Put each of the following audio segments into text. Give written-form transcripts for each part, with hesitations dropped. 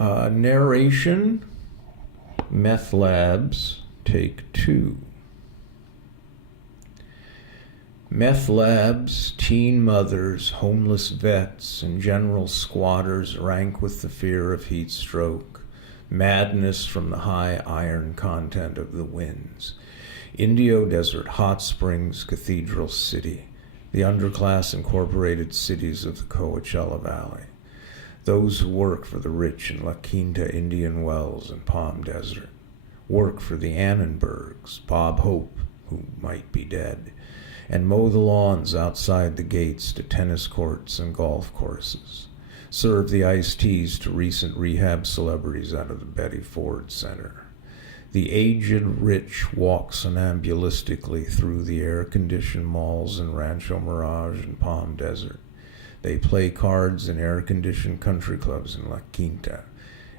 Narration, Meth Labs, take 2. Meth labs, teen mothers, homeless vets, and general squatters rank with the fear of heat stroke, madness from the high iron content of the winds. Indio Desert Hot Springs Cathedral City, the underclass incorporated cities of the Coachella Valley. Those who work for the rich in La Quinta Indian Wells and Palm Desert, work for the Annenbergs, Bob Hope, who might be dead, and mow the lawns outside the gates to tennis courts and golf courses, serve the iced teas to recent rehab celebrities out of the Betty Ford Center. The aged rich walk somnambulistically through the air-conditioned malls in Rancho Mirage and Palm Desert. They play cards in air-conditioned country clubs in La Quinta,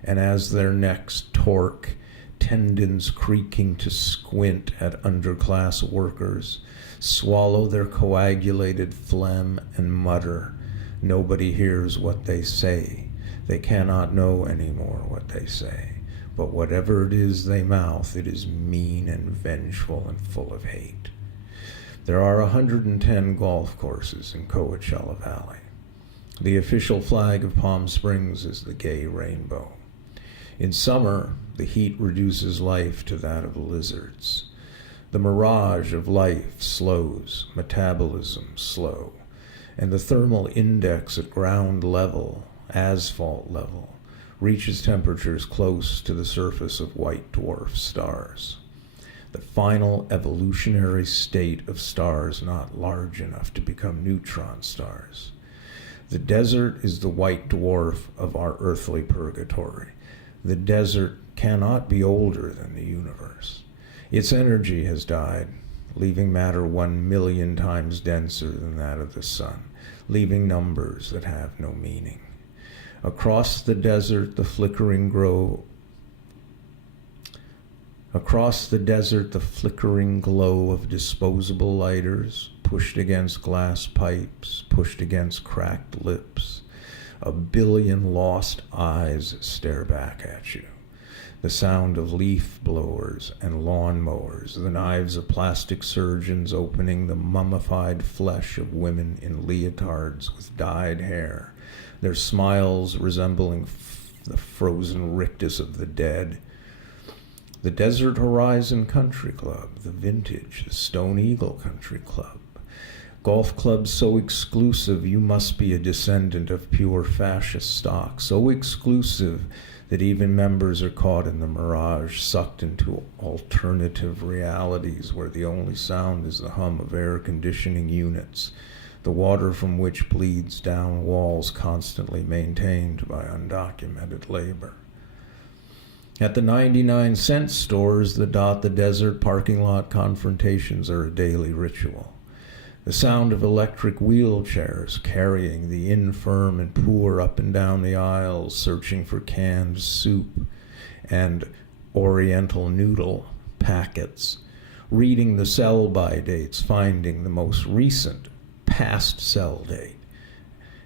and as their necks torque, tendons creaking to squint at underclass workers, swallow their coagulated phlegm and mutter. Nobody hears what they say. They cannot know anymore what they say. But whatever it is they mouth, it is mean and vengeful and full of hate. There are 110 golf courses in Coachella Valley. The official flag of Palm Springs is the gay rainbow. In summer, the heat reduces life to that of lizards. The mirage of life slows, metabolism slow, and the thermal index at ground level, asphalt level, reaches temperatures close to the surface of white dwarf stars. The final evolutionary state of stars not large enough to become neutron stars. The desert is the white dwarf of our earthly purgatory. The desert cannot be older than the universe. Its energy has died, leaving matter 1 million times denser than that of the sun, leaving numbers that have no meaning. Across the desert, the flickering glow of disposable lighters, pushed against glass pipes, pushed against cracked lips. A billion lost eyes stare back at you. The sound of leaf blowers and lawn mowers, the knives of plastic surgeons opening the mummified flesh of women in leotards with dyed hair, their smiles resembling the frozen rictus of the dead. The Desert Horizon Country Club, the Vintage, the Stone Eagle Country Club. Golf clubs so exclusive you must be a descendant of pure fascist stock, so exclusive that even members are caught in the mirage, sucked into alternative realities where the only sound is the hum of air conditioning units, the water from which bleeds down walls constantly maintained by undocumented labor. At the 99-cent stores that dot the desert, parking lot confrontations are a daily ritual. The sound of electric wheelchairs carrying the infirm and poor up and down the aisles, searching for canned soup and oriental noodle packets, reading the sell-by dates, finding the most recent past sell date.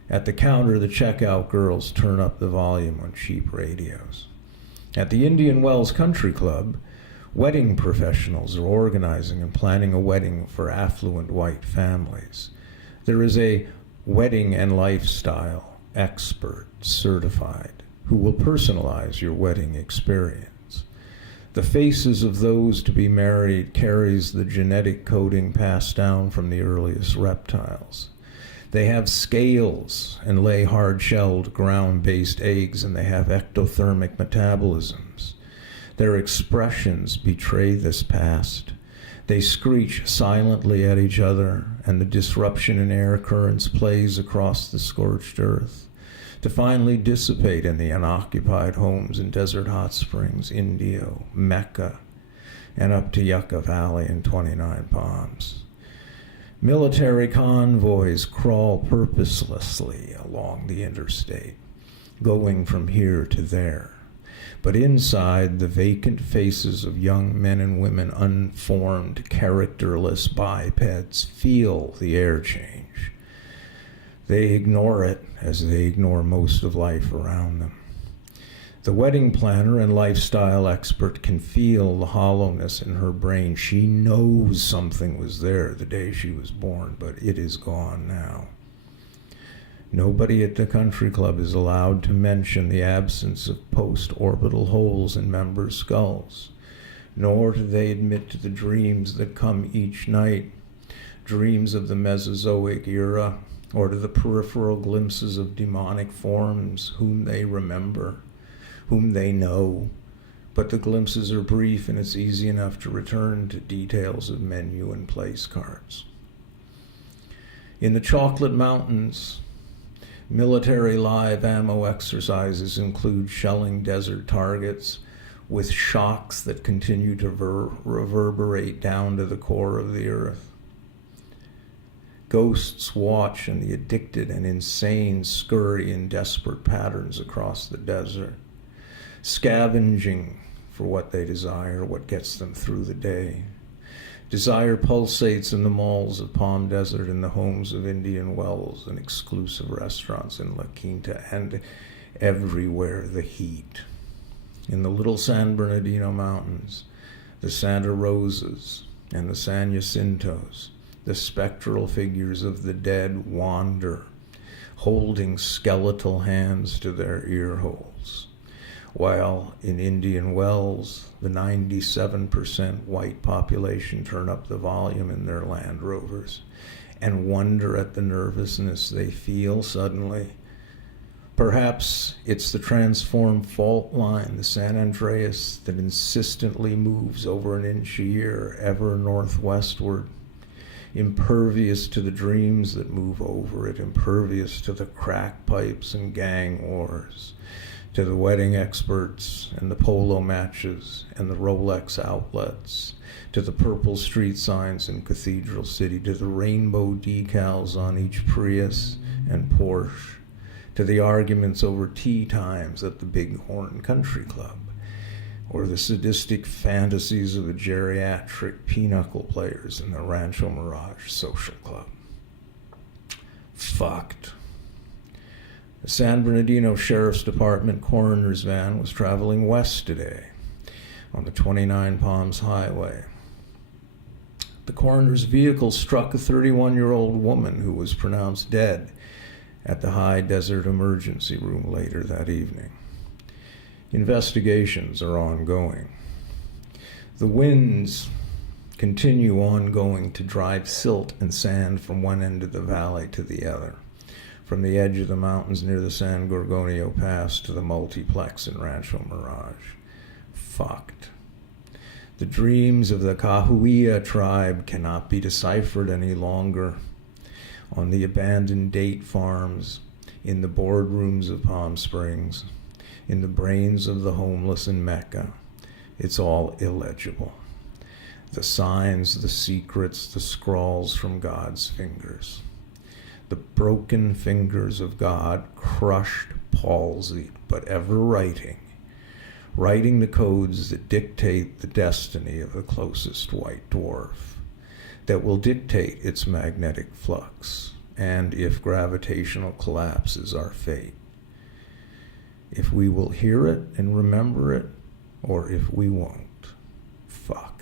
At the counter, the checkout girls turn up the volume on cheap radios. At the Indian Wells Country Club, wedding professionals are organizing and planning a wedding for affluent white families. There is a wedding and lifestyle expert certified who will personalize your wedding experience. The faces of those to be married carries the genetic coding passed down from the earliest reptiles. They have scales and lay hard-shelled ground-based eggs, and they have ectothermic metabolisms. Their expressions betray this past. They screech silently at each other, and the disruption in air currents plays across the scorched earth, to finally dissipate in the unoccupied homes in Desert Hot Springs, Indio, Mecca, and up to Yucca Valley and 29 Palms. Military convoys crawl purposelessly along the interstate, going from here to there. But inside, the vacant faces of young men and women, unformed, characterless bipeds, feel the air change. They ignore it as they ignore most of life around them. The wedding planner and lifestyle expert can feel the hollowness in her brain. She knows something was there the day she was born, but it is gone now. Nobody at the country club is allowed to mention the absence of post-orbital holes in members' skulls, nor do they admit to the dreams that come each night, dreams of the Mesozoic era, or to the peripheral glimpses of demonic forms whom they remember, whom they know, but the glimpses are brief and it's easy enough to return to details of menu and place cards. In the Chocolate Mountains, military live ammo exercises include shelling desert targets with shocks that continue to reverberate down to the core of the earth. Ghosts watch, and the addicted and insane scurry in desperate patterns across the desert, scavenging for what they desire, what gets them through the day. Desire pulsates in the malls of Palm Desert, in the homes of Indian Wells, and exclusive restaurants in La Quinta, and everywhere the heat. In the Little San Bernardino Mountains, the Santa Rosas and the San Jacintos, the spectral figures of the dead wander, holding skeletal hands to their ear holes, while in Indian Wells, the 97% white population turn up the volume in their Land Rovers and wonder at the nervousness they feel suddenly. Perhaps it's the transformed fault line, the San Andreas, that insistently moves over an inch a year, ever northwestward, impervious to the dreams that move over it, impervious to the crack pipes and gang wars, to the wedding experts and the polo matches and the Rolex outlets, to the purple street signs in Cathedral City, to the rainbow decals on each Prius and Porsche, to the arguments over tea times at the Bighorn Country Club, or the sadistic fantasies of the geriatric pinochle players in the Rancho Mirage Social Club. Fucked. The San Bernardino Sheriff's Department coroner's van was traveling west today on the 29 Palms Highway. The coroner's vehicle struck a 31-year-old woman who was pronounced dead at the High Desert Emergency Room later that evening. Investigations are ongoing. The winds continue ongoing to drive silt and sand from one end of the valley to the other, from the edge of the mountains near the San Gorgonio Pass to the multiplex in Rancho Mirage. Fucked. The dreams of the Cahuilla tribe cannot be deciphered any longer. On the abandoned date farms, in the boardrooms of Palm Springs, in the brains of the homeless in Mecca, it's all illegible. The signs, the secrets, the scrawls from God's fingers. The broken fingers of God, crushed, palsied, but ever writing the codes that dictate the destiny of the closest white dwarf, that will dictate its magnetic flux, and if gravitational collapse is our fate. If we will hear it and remember it, or if we won't. Fuck.